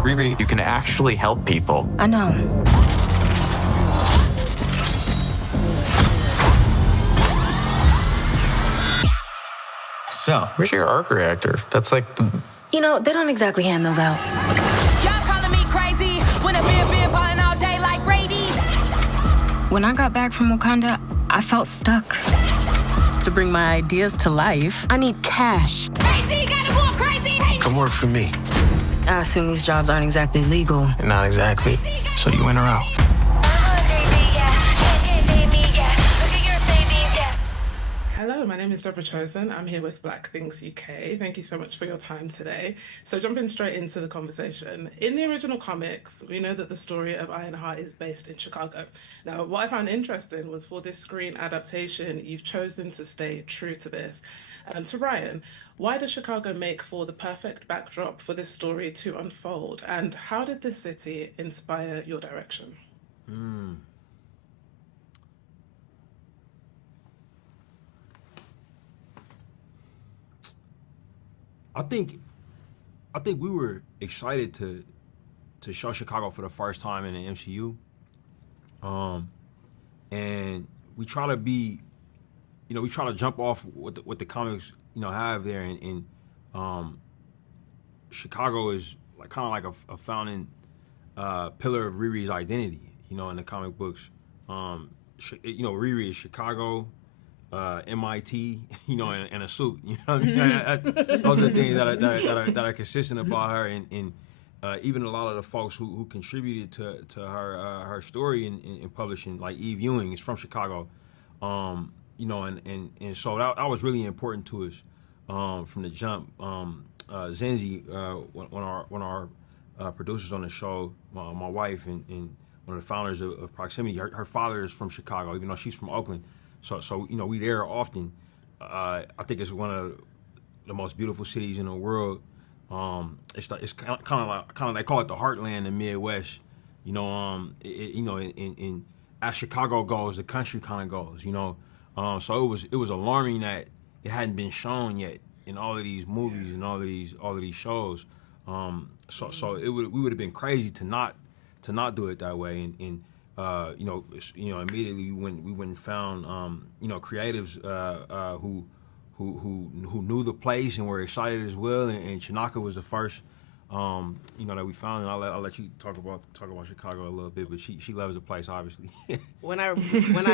Riri, you can actually help people. I know. So, where's your arc reactor? That's like the... You know, they don't exactly hand those out. Y'all calling me crazy when I've been balling all day like Brady. When I got back from Wakanda, I felt stuck. To bring my ideas to life, I need cash. Crazy, gotta go crazy. Hey. Come work for me. I assume these jobs aren't exactly legal. Not exactly. So you in or out? Hello, my name is Debra Chosen. I'm here with Black Things UK. Thank you so much for your time today. So jumping straight into the conversation. In the original comics, we know that the story of Ironheart is based in Chicago. Now, what I found interesting was for this screen adaptation, you've chosen to stay true to this. To Ryan, why does Chicago make for the perfect backdrop for this story to unfold? And how did this city inspire your direction? I think we were excited to show Chicago for the first time in the MCU, and we try to be, we try to jump off what the comics have there, and Chicago is like kind of like a founding pillar of Riri's identity, in the comic books. Riri is Chicago. MIT, and a suit. Those are the things that are consistent about her, and even a lot of the folks who contributed to her story in publishing, like Eve Ewing, is from Chicago. And so that was really important to us from the jump. Zenzi, one of our producers on the show, my wife and one of the founders of Proximity, her father is from Chicago, even though she's from Oakland. So we there often. I think it's one of the most beautiful cities in the world. It's kind of like they call it the heartland in Midwest. And as Chicago goes, the country kind of goes. So it was alarming that it hadn't been shown yet in all of these movies and all of these shows. So we would have been crazy to not do it that way. And immediately we went and found, creatives who knew the place and were excited as well. And Chinaka was the first, that we found. And I'll let you talk about Chicago a little bit, but she loves the place, obviously. When I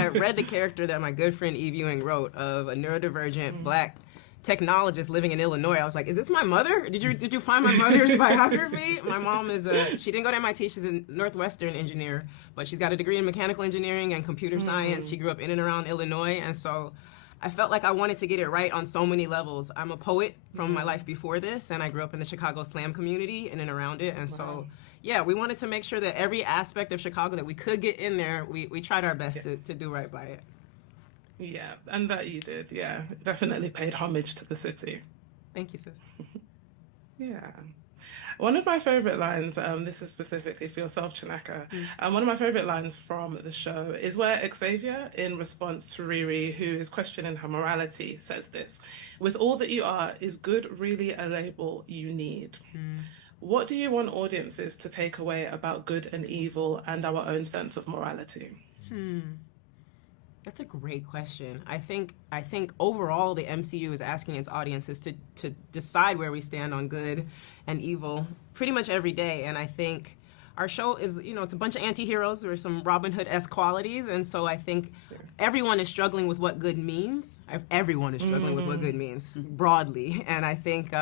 read the character that my good friend Eve Ewing wrote of a neurodivergent Black technologist living in Illinois, I was like, is this my mother? Did you find my mother's biography? My mom is she didn't go to MIT, she's a Northwestern engineer, but she's got a degree in mechanical engineering and computer science. She grew up in and around Illinois, and so I felt like I wanted to get it right on so many levels. I'm a poet from my life before this, and I grew up in the Chicago slam community in and around it, and so yeah, we wanted to make sure that every aspect of Chicago that we could get in there, we tried our best to do right by it. Yeah, and that you did, yeah. Definitely paid homage to the city. Thank you, sis. Yeah. One of my favorite lines, this is specifically for yourself, Chinaka, one of my favorite lines from the show is where Xavier, in response to Riri, who is questioning her morality, says this: "With all that you are, is good really a label you need?" What do you want audiences to take away about good and evil and our own sense of morality? That's a great question. I think overall the MCU is asking its audiences to decide where we stand on good and evil pretty much every day. And I think our show is, it's a bunch of anti-heroes. There's some Robin Hood-esque qualities. And so I think everyone is struggling with what good means. Everyone is struggling with what good means broadly. And I think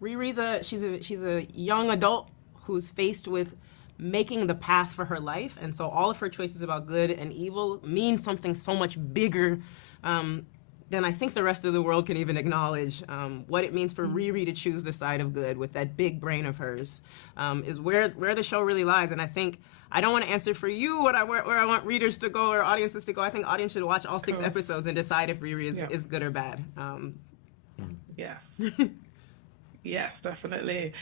Riri's she's a young adult who's faced with making the path for her life, and so all of her choices about good and evil mean something so much bigger than I think the rest of the world can even acknowledge. What it means for Riri to choose the side of good with that big brain of hers is where the show really lies. And I think I don't want to answer for you where I want readers to go or audiences to go. I think audience should watch all 6 episodes and decide if Riri is good or bad. Yes. Yes, definitely.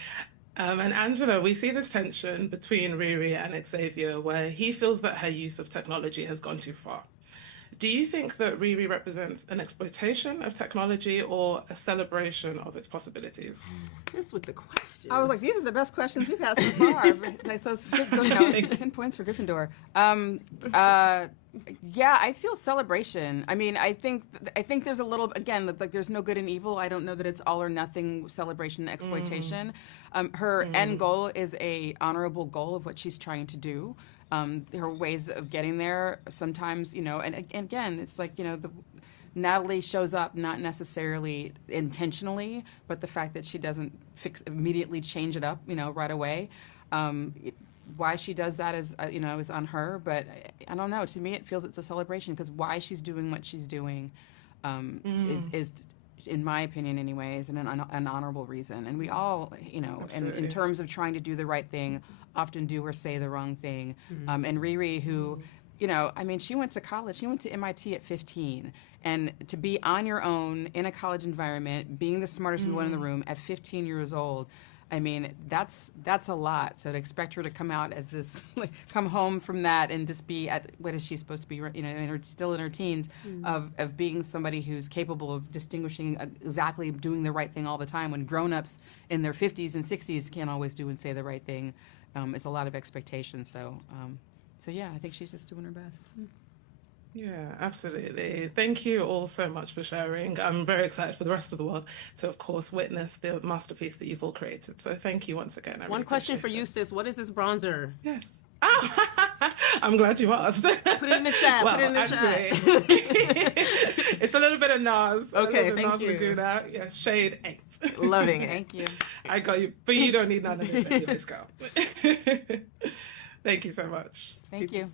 And Angela, we see this tension between Riri and Xavier where he feels that her use of technology has gone too far. Do you think that Riri represents an exploitation of technology or a celebration of its possibilities? Just with the questions. I was like, these are the best questions we've had so far. Like, so it's good, you know, 10 points for Gryffindor. Yeah, I feel celebration. I mean, I think there's a little, again, like there's no good and evil. I don't know that it's all or nothing celebration and exploitation. Her end goal is a honorable goal of what she's trying to do. Her ways of getting there sometimes, you know, and again, it's like, you know, Natalie shows up not necessarily intentionally, but the fact that she doesn't immediately change it up, you know, right away. Why she does that is, you know, is on her, but I don't know. To me, it feels it's a celebration because why she's doing what she's doing is, in my opinion anyway, is an honorable reason. And we all, you know, in terms of trying to do the right thing, often do or say the wrong thing. And Riri, who, you know, I mean, she went to college. She went to MIT at 15. And to be on your own in a college environment, being the smartest one in the room at 15 years old, I mean, that's a lot. So to expect her to come out as this, like, come home from that and just be at, what is she supposed to be, you know, still in her teens, of being somebody who's capable of distinguishing exactly doing the right thing all the time when grown-ups in their 50s and 60s can't always do and say the right thing. It's a lot of expectations. So yeah, I think she's just doing her best. Yeah, absolutely. Thank you all so much for sharing. I'm very excited for the rest of the world to, of course, witness the masterpiece that you've all created. So thank you once again. One question for you, sis. What is this bronzer? Yes. Oh, I'm glad you asked. Put it in the chat. Well, put it in the chat. It's a little bit of NARS. Okay, thank thank you. Laguna. Yeah, shade 8. Loving it. Thank you. I got you. But you don't need none of this. Let's go. Thank you so much. Thank you.